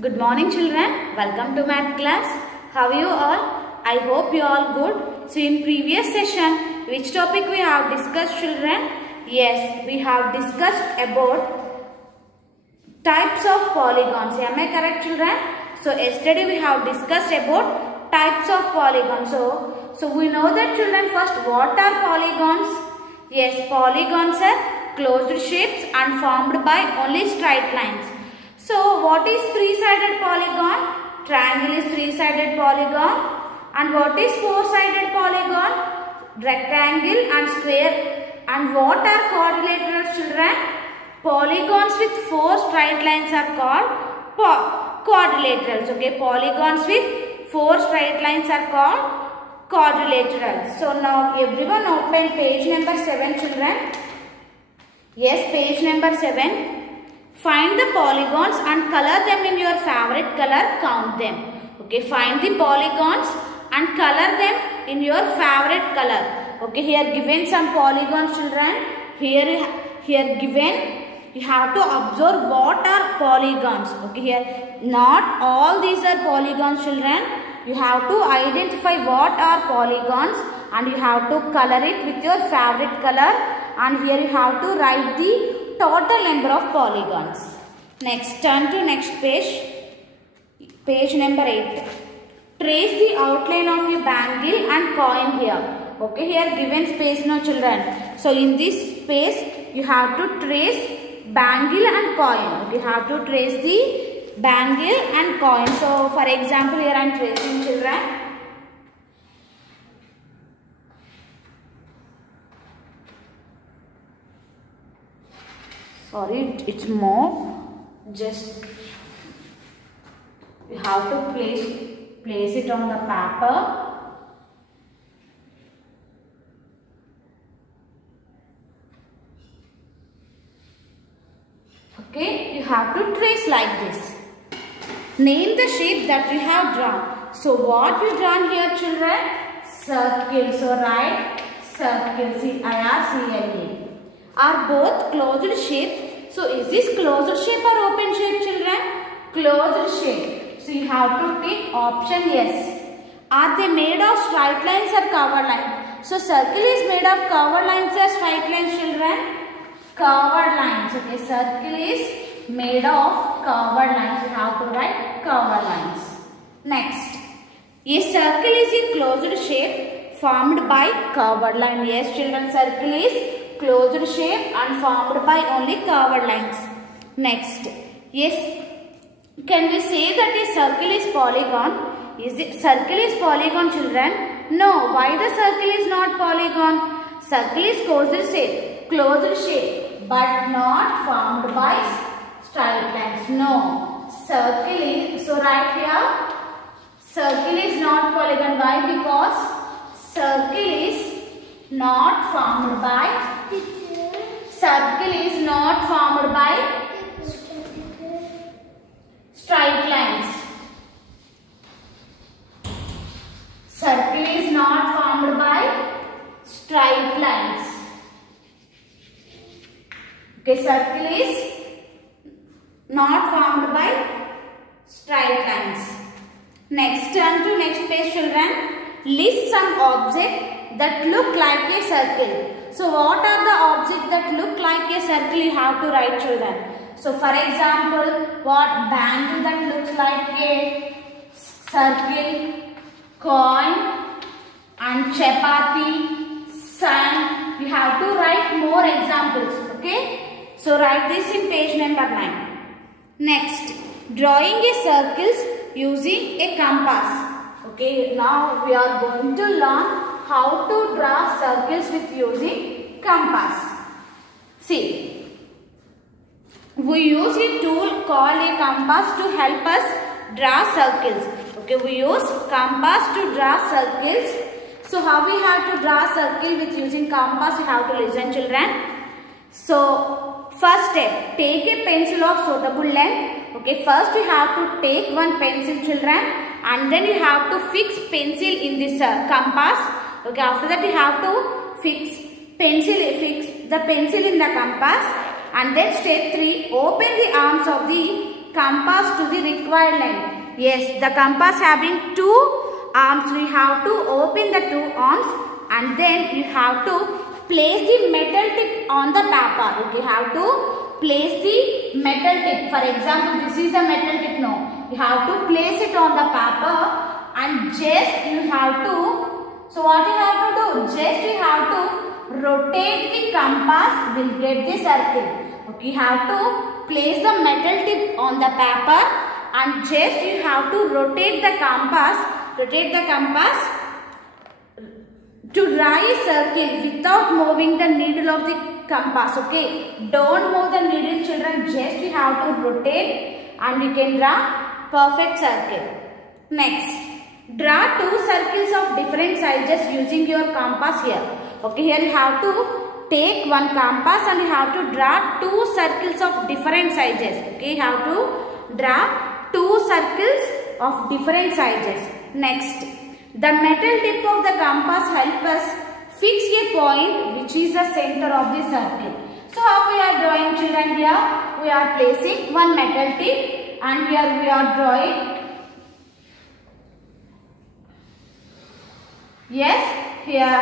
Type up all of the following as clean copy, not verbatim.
Good morning children, welcome to math class. How are you all? I hope you all good. So in previous session, which topic we have discussed children? Yes, we have discussed about types of polygons. Am I correct children? So yesterday we have discussed about types of polygons. So we know that children, first what are polygons? Yes, polygons are closed shapes and formed by only straight lines. So what is three-sided polygon? Triangle is three-sided polygon. And what is four-sided polygon? Rectangle and square. And what are quadrilaterals children? Polygons with four straight lines are called quadrilaterals. Okay, polygons with four straight lines are called quadrilaterals. So now everyone open page number 7 children. Yes, page number 7. Find the polygons and color them in your favorite color. Count them. Okay, find the polygons and color them in your favorite color. Okay, here given some polygons children. Here given, you have to observe what are polygons. Okay, here not all these are polygons children. You have to identify what are polygons and you have to color it with your favorite color, and here you have to write the total number of polygons. Next, turn to next page. Page number 8. Trace the outline of your bangle and coin here. Okay, here given space no children. So in this space you have to trace bangle and coin. Okay, you have to trace the bangle and coin. So for example, here I am tracing children. Sorry, it's more. Just you have to place it on the paper. Okay, you have to trace like this. Name the shape that you have drawn. So what you drawn here children? Circle. So write circle. C-I-R-C-L-E. Are both closed shapes. So is this closed shape or open shape children? Closed shape. So you have to take option yes. Are they made of straight lines or curved lines? So circle is made of curved lines or straight lines children? Curved lines. Okay, circle is made of curved lines. You have to write curved lines. Next, a circle is a closed shape formed by curved line. Yes children, circle is closed shape and formed by only curved lines. Next, yes, can we say that a circle is polygon? Is it circle is polygon children? No. Why the circle is not polygon? Circle is closed shape, but not formed by straight lines. No, circle is, so right here, circle is not polygon. Why? Because circle is not formed by straight lines. Circle is not formed by straight lines. Okay, circle is not formed by straight lines. Next, turn to next page children. List some objects that look like a circle. So what are the objects that look like a circle? You have to write children. So for example, what bangle that looks like a circle, coin and chapati, sun. You have to write more examples. Okay. So write this in page number 9. Next, drawing a circles using a compass. Okay, now we are going to learn how to draw circles with using compass. See, we use a tool called a compass to help us draw circles. Okay, we use compass to draw circles. So how we have to draw circle with using compass? You have to listen children. So first step, take a pencil of suitable length. Okay, first you have to take one pencil children, and then you have to fix pencil in this compass. Okay, after that you have to fix the pencil in the compass, and then step 3, open the arms of the compass to the required line. Yes, the compass having two arms. We have to open the two arms and then you have to place the metal tip on the paper. Okay, you have to place the metal tip. For example, this is the metal tip now. You have to place it on the paper and just you have to, so what you have to do? Just you have to rotate the compass, will get the circle. Okay, you have to place the metal tip on the paper and just you have to rotate the compass to draw a circle without moving the needle of the compass. Okay, don't move the needle, children. Just you have to rotate and you can draw perfect circle. Next, draw two circles of different sizes using your compass here. Okay, here you have to take one compass and you have to draw two circles of different sizes. Okay, you have to draw two circles of different sizes. Next, the metal tip of the compass helps us fix a point which is the center of the circle. So how we are drawing, children? Here we are placing one metal tip and here we are drawing. Yes, here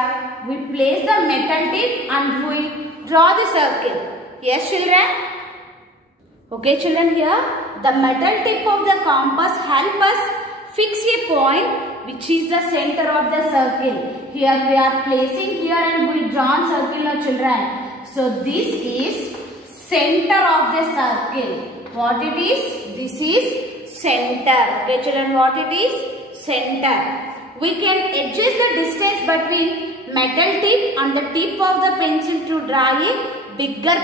we place the metal tip and we draw the circle. Yes, children? Okay, children, here the metal tip of the compass helps us fix a point which is the center of the circle. Here we are placing here and we draw circle now, children. So this is center of the circle. What it is? This is center. Okay, children, what it is? Center. We can adjust the distance between metal tip and the tip of the pencil to draw a bigger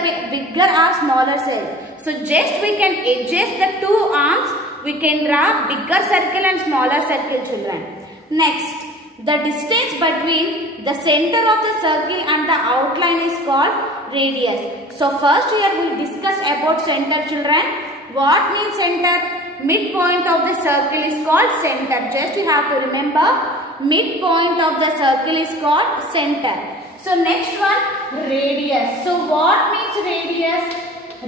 or smaller cell. So just we can adjust the two arms. We can draw bigger circle and smaller circle, children. Next, the distance between the center of the circle and the outline is called radius. So first here we discuss about center, children. What means center? Midpoint of the circle is called center. Just you have to remember, midpoint of the circle is called center. So next one, radius. So what means radius?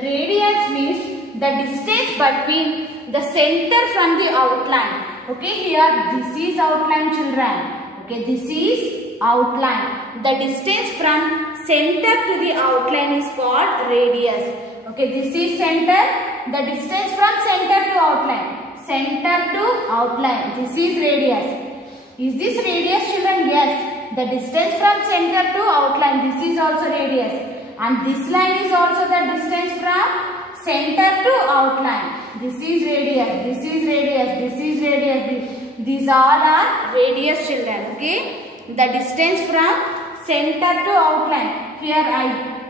Radius means the distance between the center from the outline. Okay, here this is outline, children. Okay, this is outline. The distance from center to the outline is called radius. Okay, this is center. The distance from center to outline. Center to outline. This is radius. Is this radius, children? Yes. The distance from center to outline. This is also radius. And this line is also the distance from center to outline. This is radius. This is radius. This is radius. These all are radius, children. Okay. The distance from center to outline. Here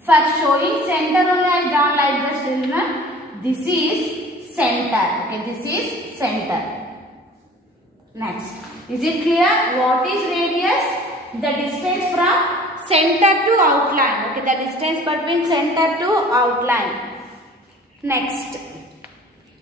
for showing center only I drawn like this, children. This is center. Okay, this is center. Next, is it clear? What is radius? The distance from center to outline. Okay, the distance between center to outline. Next,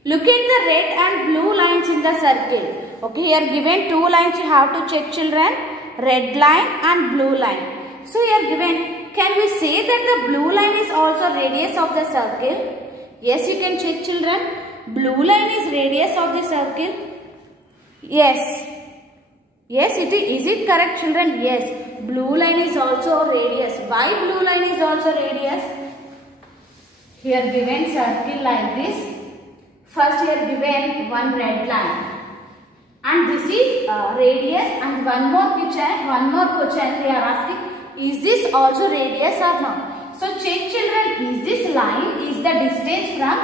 look at the red and blue lines in the circle. Okay, here given two lines you have to check, children. Red line and blue line. So here given. Can we say that the blue line is also radius of the circle? Yes, you can check, children. Blue line is radius of the circle. Yes. Yes, it is. Is it correct, children? Yes. Blue line is also radius. Why blue line is also radius? Here given circle like this. First here given one red line. And this is radius. And one more question we are asking. Is this also radius or not? So check, children, is this line is the distance from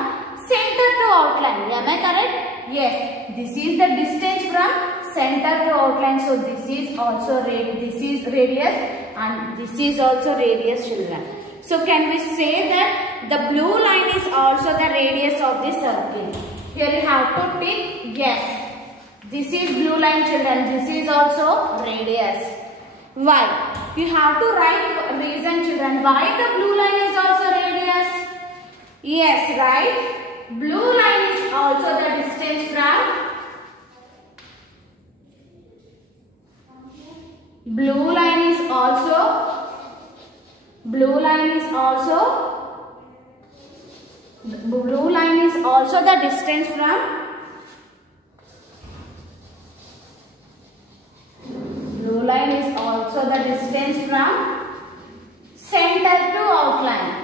center to outline? Am I correct? Yes. This is the distance from center to outline. So this is also radius and this is also radius, children. So can we say that the blue line is also the radius of the circle? Here you have to tick yes. This is blue line, children. This is also radius. Why? You have to write reason, children. Why the blue line is also radius? Yes, right? Blue line is also the distance from blue line is also The blue line is also the distance from center to outline.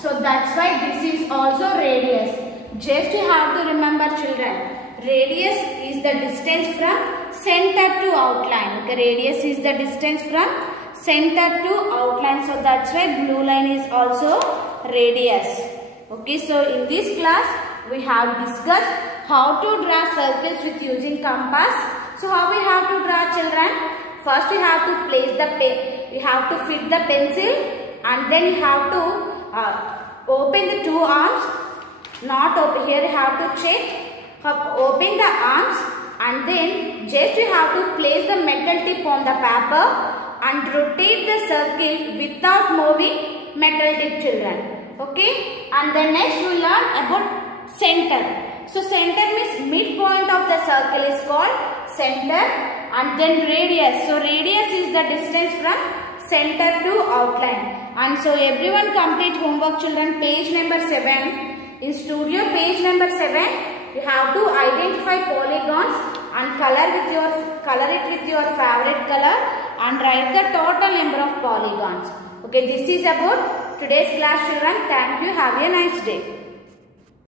So that's why this is also radius. Just you have to remember, children, radius is the distance from center to outline. Okay, radius is the distance from center to outline. So that's why blue line is also radius. Okay, so in this class we have discussed how to draw circles with using compass. So how we have to draw, children? First you have to place the pen. You have to fit the pencil, and then you have to open the two arms. Not open. Here you have to check. Open the arms, and then just you have to place the metal tip on the paper and rotate the circle without moving metal tip, children. Okay. And then next we learn about center. So center means midpoint of the circle is called center, and then radius. So radius is the distance from center to outline. And so everyone complete homework, children. Page number 7. In studio page number 7, you have to identify polygons and color it with your favorite color and write the total number of polygons. Okay, this is about today's class, children. Thank you. Have a nice day.